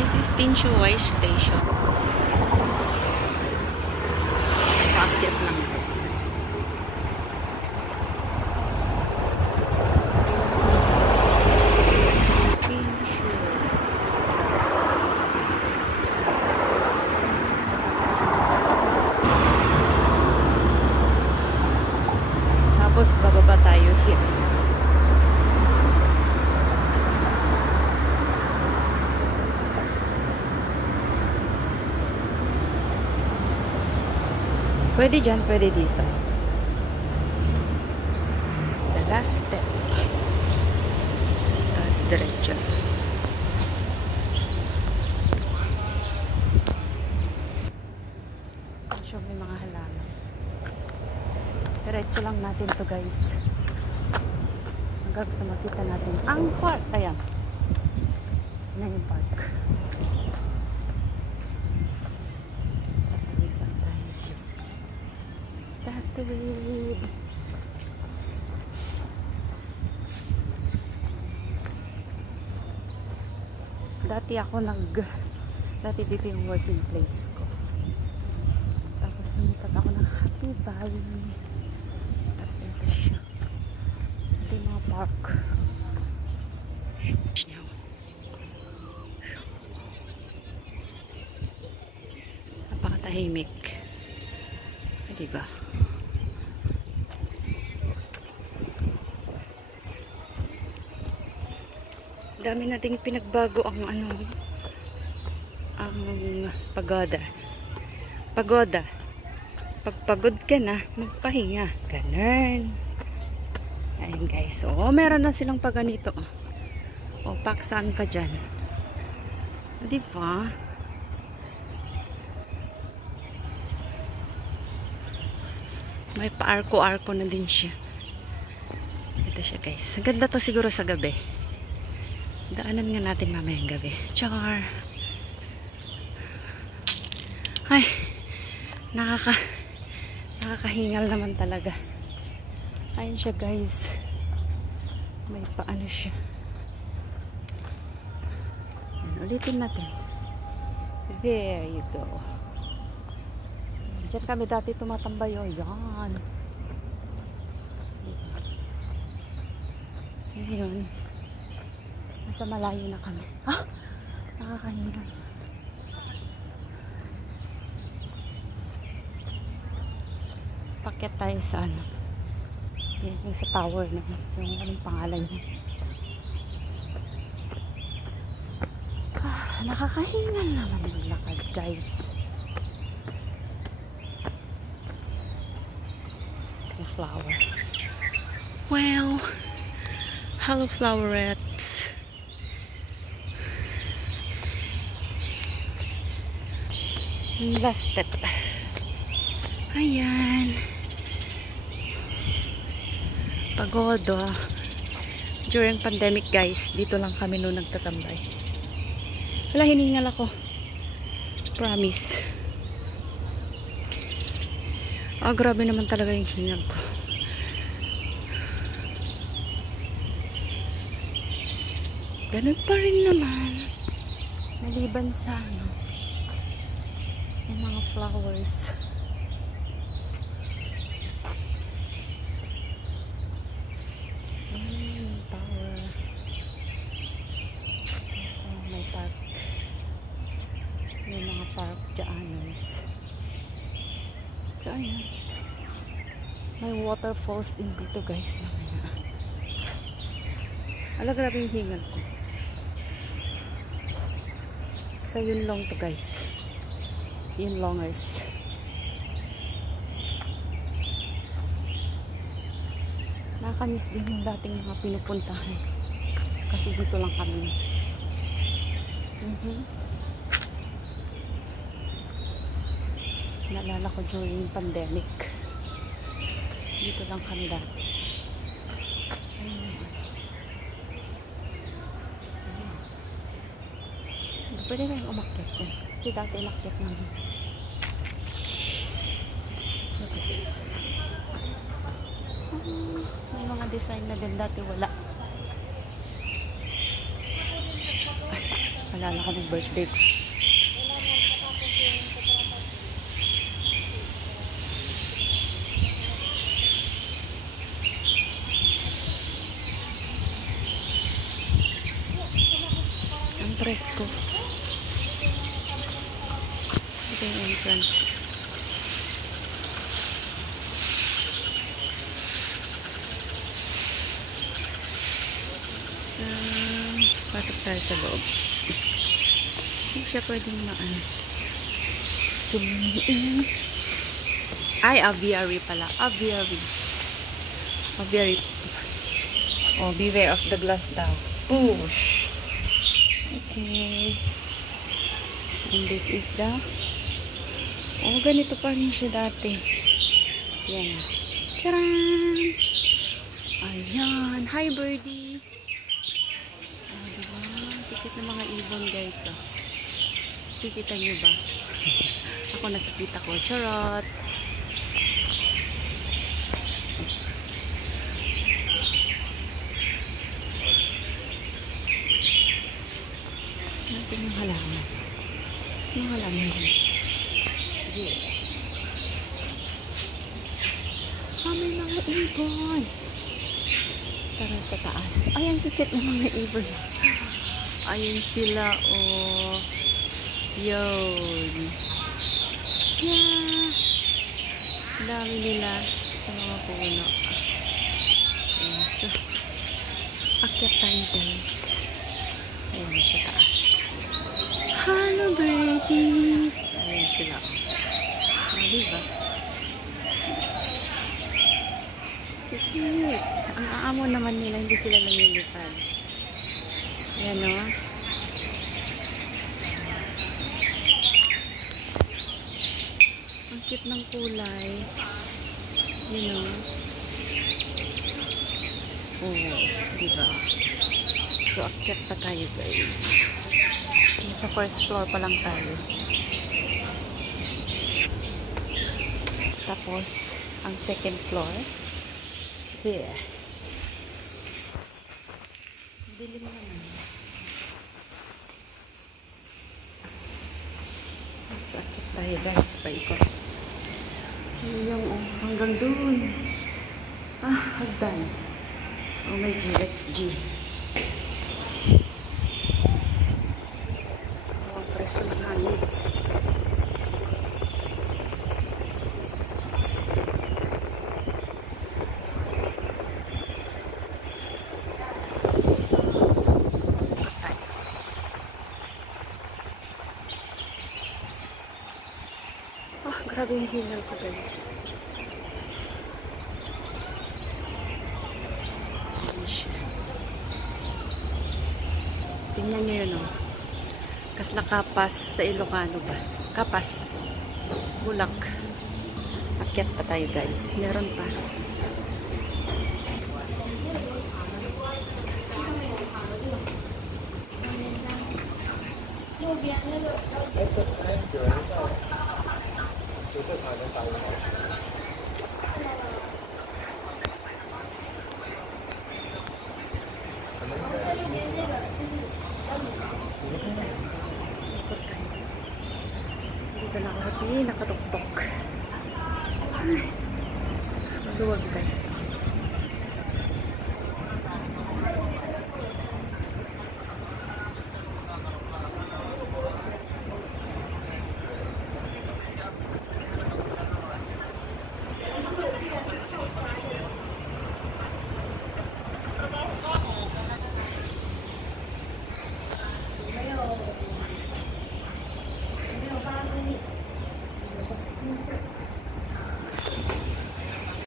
This is Tinshuwai Station. Paakyat lang. Tapos bababa tayo here. Pwede dyan, pwede dito. The last step. Tapos diretso. So, may mga halaman. Diretso lang natin to guys. Hanggang sa makita natin ang park. Ayan. Yan yung park. Tatawid. Dati dito yung working place ko. Tapos lumipat ako ng Happy Valley. Tapos ito siya. Ito yung mga park. Napakatahimik. Diba? Dami nating pinagbago ang pagoda. Pag pagod ka na, magpahinga. Ganun. Ayun guys. So, meron na silang paganito. O, paksan ka dyan. Diba? May pa-arko-arko na din siya. Ito siya guys. Ang ganda to siguro sa gabi. Daanan nga natin mamayang gabi. Char! Ay! Nakakahingal naman talaga. Ayun siya guys. May paano siya. Ulitin natin. There you go. Diyan kami dati tumatambay. O, yan. Ngayon, nasa malayo na kami. Ah! Nakakahinga. Pakyat tayo sa yung sa tower na. Yung anong pangalan niya. Ah, nakakahinga naman maglakad, guys. Flower. Well, hello flowerets. Last step. Ayan. Pagoda. During pandemic guys, dito lang kami noon nagtatambay. Wala, hiningal ako. Promise. Ah, grabe naman talaga yung hingal ko. Ganun pa rin naman. Maliban sa yung mga flowers. Yung tower. So, may park. May mga park dyaaners. So, ayan. May waterfalls din dito, guys. Ala, grabe yung hingal ko. So, yun long to, guys. Yun longers. Nakakamiss din yung dating mga pinupuntahan. Kasi dito lang kami. Naalala ko during pandemic. Dito lang kami dati. Pwede na yung umakyat dyan. Kasi dati umakyat namin. Look at this. May mga design na din dati wala. Ay, Naalala ko ng birthday ko. Ang presko. Ito yung entrance. So, pasok tayo sa loob. Hindi siya pwedeng maan. Ay, aviary pala. Aviary. Aviary. Oh, beware of the glass daw. Push. Okay. And this is the... Oh, ganito pa rin siya dati. Yan. Charan! Ayan. Hi, birdie. Oh, diba? Tikit ng mga ibon, guys. Oh. Kikita nyo ba? Ako nakikita ko. Charot! Natin yung halaman. Yung halaman din. Sige. Ah, may mga ibon. Tara sa taas. Ay, ang tikit ng mga ibon. Ayun sila, oh. Yun. Yeah. Dami nila sa mga puno. Ayan. So, akyat tayo, guys. Ayan, sa taas. Hello, birdie. Ayan sila. Oh, diba? Cute. Ang aamo naman nila, hindi sila namilipad. Ayan, o. Ang cute ng kulay. Yun, o. Oh, diba? So, akyat pa tayo, guys. Sa first floor pa lang tayo. Tapos, ang second floor. Here. Dilim naman. Sakit tayo, guys. Paikot. Yung hanggang dun. Ah, hagdan. Oh my G, let's G. Oh, preso ng hangin. Ah, grabe yung hinal ko, guys. Tingnan nyo yun, oh. Kasla kapas sa Ilocano ba? Kapas. Bulak. Akyat pa tayo, guys. Meron pa. Dito na ako happy, nakatuktok. Ay, maluwag, guys.